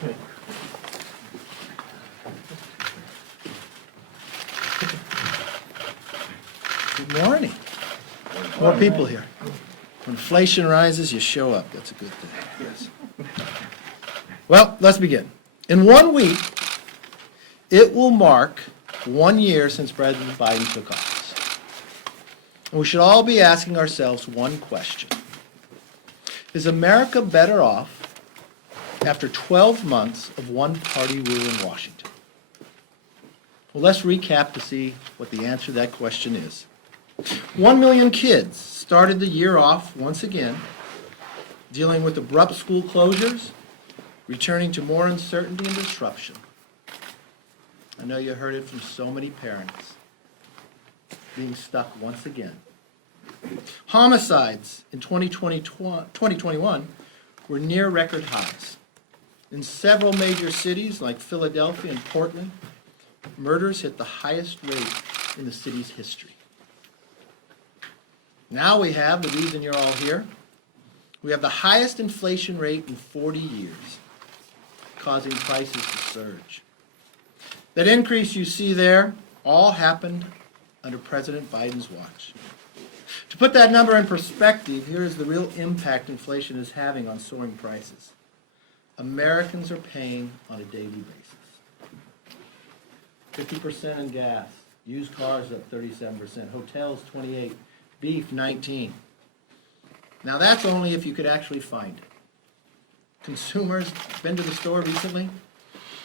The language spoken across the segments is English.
Good morning. More people here. When inflation rises, you show up. That's a good thing. Yes. Well, let's begin. In 1 week, it will mark 1 year since President Biden took office. And we should all be asking ourselves one question. Is America better off after 12 months of one-party rule in Washington? Well, let's recap to see what the answer to that question is. 1 million kids started the year off once again, dealing with abrupt school closures, returning to more uncertainty and disruption. I know you heard it from so many parents, being stuck once again. Homicides in 2021 were near record highs. In several major cities like Philadelphia and Portland, murders hit the highest rate in the city's history. Now we have, the reason you're all here, we have the highest inflation rate in 40 years, causing prices to surge. That increase you see there all happened under President Biden's watch. To put that number in perspective, here is the real impact inflation is having on soaring prices. Americans are paying on a daily basis. 50% in gas, used cars up 37%, hotels 28%, beef 19%. Now that's only if you could actually find it. Consumers, been to the store recently?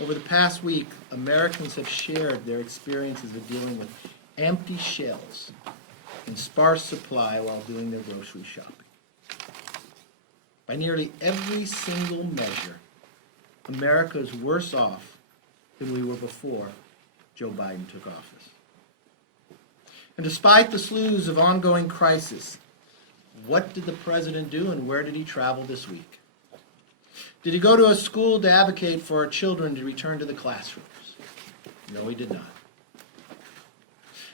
Over the past week, Americans have shared their experiences of dealing with empty shelves and sparse supply while doing their grocery shopping. By nearly every single measure, America is worse off than we were before Joe Biden took office. And despite the slews of ongoing crisis, what did the president do and where did he travel this week? Did he go to a school to advocate for our children to return to the classrooms? No, he did not.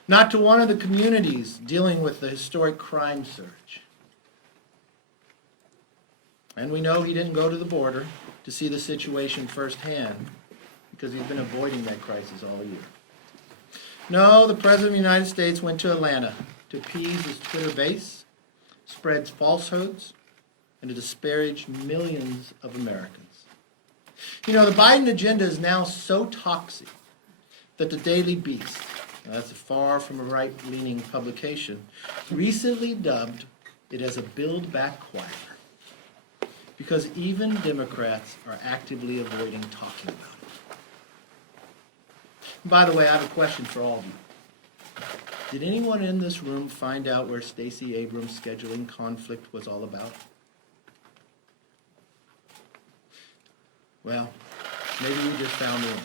Not to one of the communities dealing with the historic crime surge. And we know he didn't go to the border to see the situation firsthand because he's been avoiding that crisis all year. No, the President of the United States went to Atlanta to appease his Twitter base, spread falsehoods, and to disparage millions of Americans. You know, the Biden agenda is now so toxic that the Daily Beast, that's far from a right-leaning publication, recently dubbed it as a Build Back Choir, because even Democrats are actively avoiding talking about it. And by the way, I have a question for all of you. Did anyone in this room find out where Stacey Abrams' scheduling conflict was all about? Well, maybe you just found one.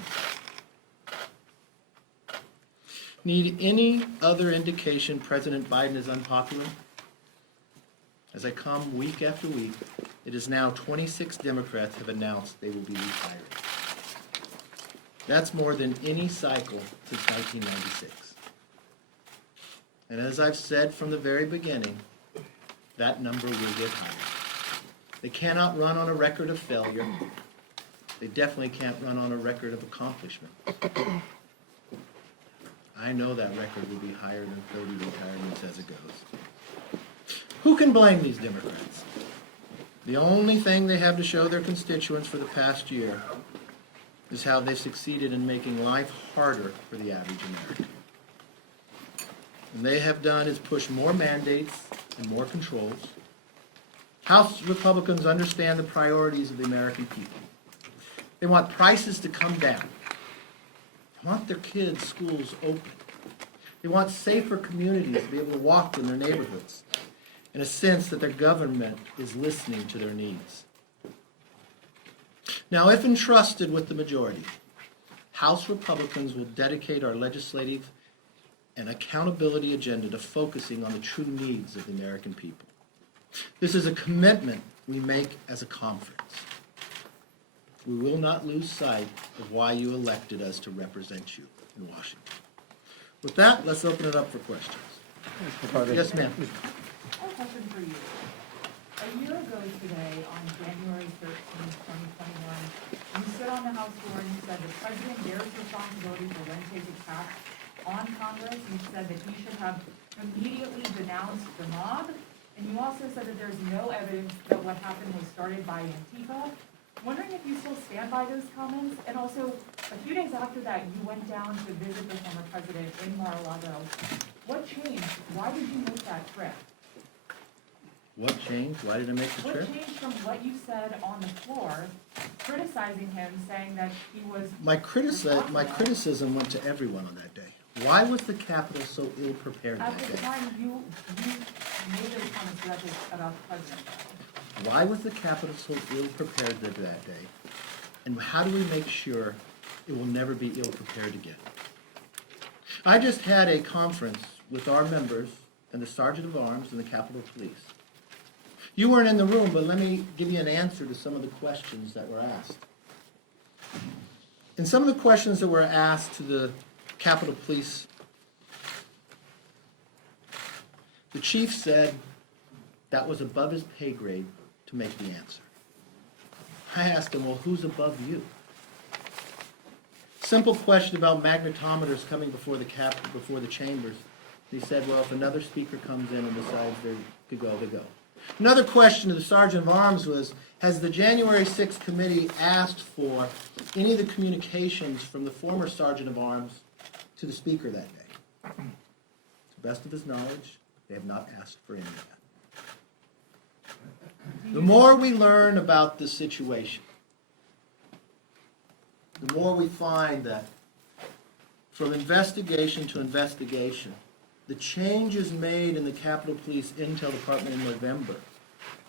Need any other indication President Biden is unpopular? As I come week after week, it is now 26 Democrats have announced they will be retiring. That's more than any cycle since 1996. And as I've said from the very beginning, that number will get higher. They cannot run on a record of failure. They definitely can't run on a record of accomplishment. I know that record will be higher than 30 retirements as it goes. Who can blame these Democrats? The only thing they have to show their constituents for the past year is how they succeeded in making life harder for the average American. And they have done is push more mandates and more controls. House Republicans understand the priorities of the American people. They want prices to come down. They want their kids' schools open. They want safer communities to be able to walk in their neighborhoods in a sense that their government is listening to their needs. Now, if entrusted with the majority, House Republicans will dedicate our legislative and accountability agenda to focusing on the true needs of the American people. This is a commitment we make as a conference. We will not lose sight of why you elected us to represent you in Washington. With that, let's open it up for questions. Yes, ma'am. I have a question for you. A year ago today, on January 13, 2021, you on the House floor and you said the president bears responsibility for when taking attacks on Congress. You said that he should have immediately denounced the mob. And you also said that there's no evidence that what happened was started by Antifa. Wondering if you still stand by those comments? And also, a few days after that, you went down to visit the former president in Mar-a-Lago. What changed? Why did you make that trip? What changed? Why did I make the What trip? changed from what you said on the floor, criticizing him, saying that he was... My criticism went to everyone on that day. Why was the Capitol so ill-prepared that At the day? time, you made those comments directly about the president. Why was the Capitol so ill-prepared that day? And how do we make sure it will never be ill-prepared again? I just had a conference with our members and the Sergeant of Arms and the Capitol Police. You weren't in the room, but let me give you an answer to some of the questions that were asked. And some of the questions that were asked to the Capitol Police, the chief said that was above his pay grade to make the answer. I asked him, well, who's above you? Simple question about magnetometers coming before the chambers. He said, well, if another speaker comes in and decides they could go, they go. Another question to the Sergeant of Arms was, has the January 6th committee asked for any of the communications from the former Sergeant of Arms to the speaker that day? To the best of his knowledge, they have not asked for any of that. The more we learn about this situation, the more we find that from investigation to investigation, the changes made in the Capitol Police Intel Department in November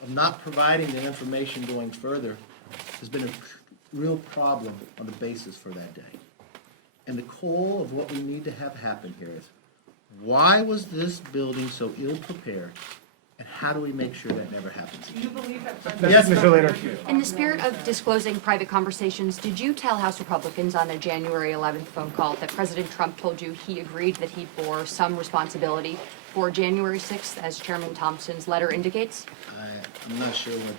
of not providing the information going further has been a real problem on the basis for that day. And the core of what we need to have happen here is, why was this building so ill-prepared, and how do we make sure that never happens Do again? you believe that Yes, President Mr. Trump Leader. bears responsibility In the spirit for of this? disclosing private conversations, did you tell House Republicans on a January 11th phone call that President Trump told you he agreed that he bore some responsibility for January 6th, as Chairman Thompson's letter indicates? I'm not sure what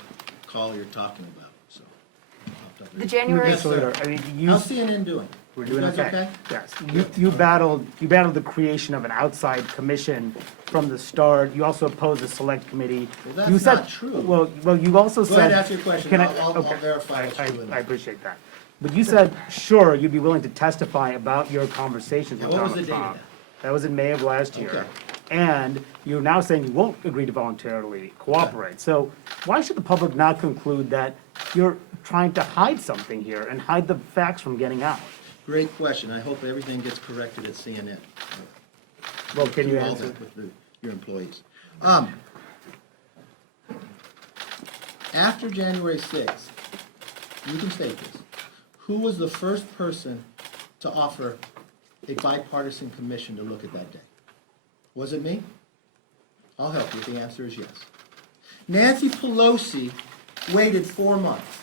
call you're talking about, so. The January... Yes, Mr. Leader, sir. I mean, you, How's CNN doing? we're You doing guys okay. Yes, you battled the creation of an outside commission from the start. You also opposed the select committee. Well, that's You said- not true. Well, you also Go said. ahead, ask your question. Can I- I'll okay. verify what's true or not. I appreciate that. But you said, sure, you'd be willing to testify about your conversations Yeah, with what was Donald the date of Trump. that? That was in May of last year. Okay. And you're now saying you won't agree to voluntarily cooperate. So why should the public not conclude that you're trying to hide something here and hide the facts from getting out? Great question. I hope everything gets corrected at CNN. Well, can you Do all answer? that with your employees. After January 6th, you can state this, who was the first person to offer a bipartisan commission to look at that day? Was it me? I'll help you. The answer is yes. Nancy Pelosi waited 4 months.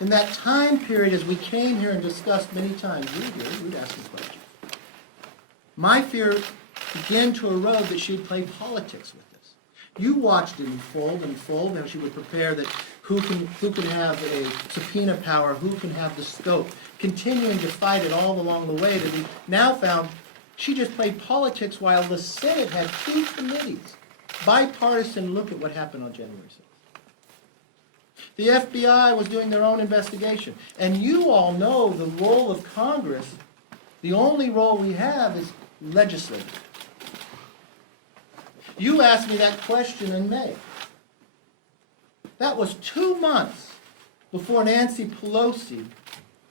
In that time period, as we came here and discussed many times, we'd ask this question. My fear began to erode that she'd play politics with this. You watched it unfold, and she would prepare that who can have a subpoena power, who can have the scope, continuing to fight it all along the way that we now found she just played politics while the Senate had 2 committees, bipartisan, look at what happened on January 6th. The FBI was doing their own investigation. And you all know the role of Congress, the only role we have is legislative. You asked me that question in May. That was 2 months before Nancy Pelosi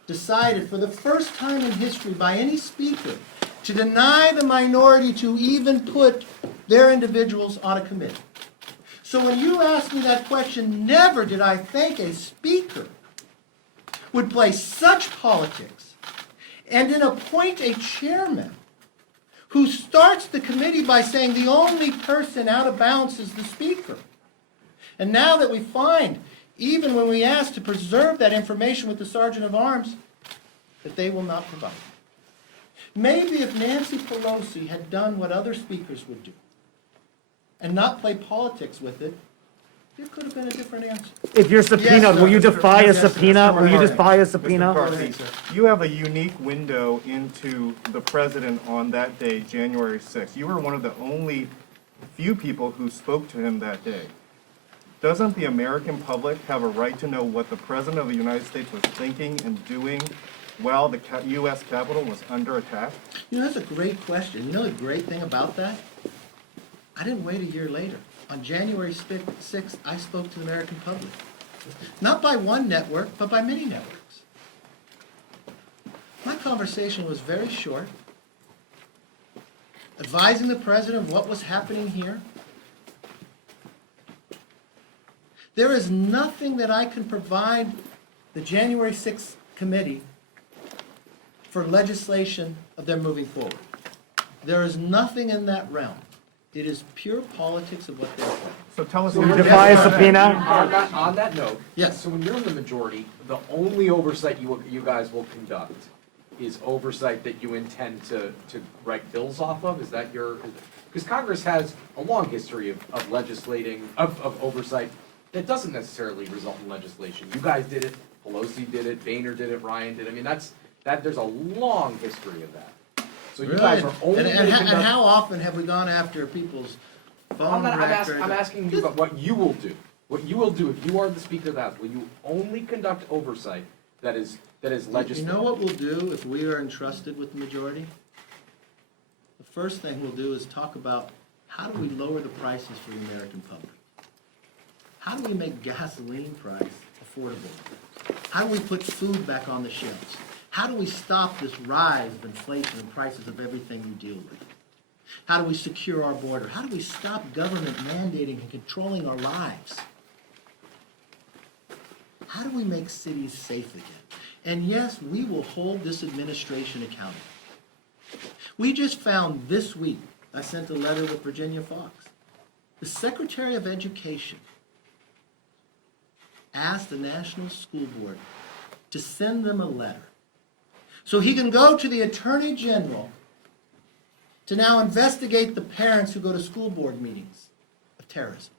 decided for the first time in history by any speaker to deny the minority to even put their individuals on a committee. So when you asked me that question, never did I think a speaker would play such politics and then appoint a chairman who starts the committee by saying the only person out of bounds is the speaker. And now that we find, even when we ask to preserve that information with the Sergeant of Arms, that they will not provide it. Maybe if Nancy Pelosi had done what other speakers would do, and not play politics with it, It could have been a different answer. If you're subpoenaed, will you defy a subpoena? Will you defy a Mr. subpoena? McCarthy, you have a unique window into the president on that day, January 6th. You were one of the only few people who spoke to him that day. Doesn't the American public have a right to know what the president of the United States was thinking and doing while the U.S. Capitol was under attack? You know, that's a great question. You know the great thing about that? I didn't wait a year later. On January 6th, I spoke to the American public. Not by one network, but by many networks. My conversation was very short, advising the president of what was happening here. There is nothing that I can provide the January 6th committee for legislation of them moving forward. There is nothing in that realm. It is pure politics of what they're saying. So tell us. Will you defy a subpoena? On that note. Yes. So when you're in the majority, the only oversight you guys will conduct is oversight that you intend to write bills off of? Is that your, because Congress has a long history of legislating, of oversight that doesn't necessarily result in legislation. You guys did it, Pelosi did it, Boehner did it, Ryan did it. I mean, there's a long history of that. So you guys are only And going to conduct. how often have we gone after people's phone I'm records? asking you about what you will do. What you will do if you are the Speaker of the House. Will you only conduct oversight that is legislative? You know what we'll do if we are entrusted with the majority? The first thing we'll do is talk about how do we lower the prices for the American public? How do we make gasoline price affordable? How do we put food back on the shelves? How do we stop this rise of inflation and prices of everything we deal with? How do we secure our border? How do we stop government mandating and controlling our lives? How do we make cities safe again? And yes, we will hold this administration accountable. We just found this week, I sent a letter with Virginia Fox. The Secretary of Education asked the National School Board to send them a letter so he can go to the Attorney General to now investigate the parents who go to school board meetings of terrorism.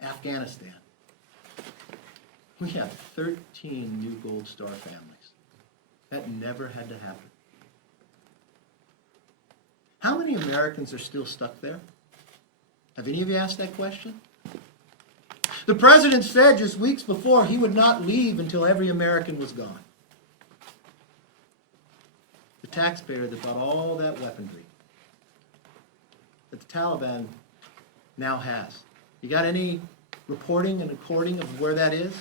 Afghanistan. We have 13 new Gold Star families. That never had to happen. How many Americans are still stuck there? Have any of you asked that question? The president said just weeks before he would not leave until every American was gone. The taxpayer that bought all that weaponry that the Taliban now has. You got any reporting and recording of where that is?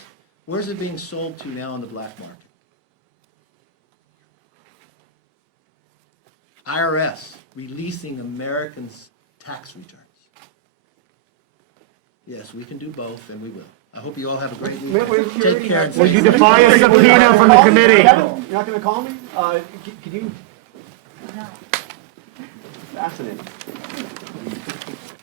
Where's it being sold to now in the black market? IRS releasing Americans' tax returns. Yes, we can do both, and we will. I hope you all have a great weekend. Take care. And Will you defy a subpoena from the committee? Kevin, you're not gonna call me? Could you? Fascinating.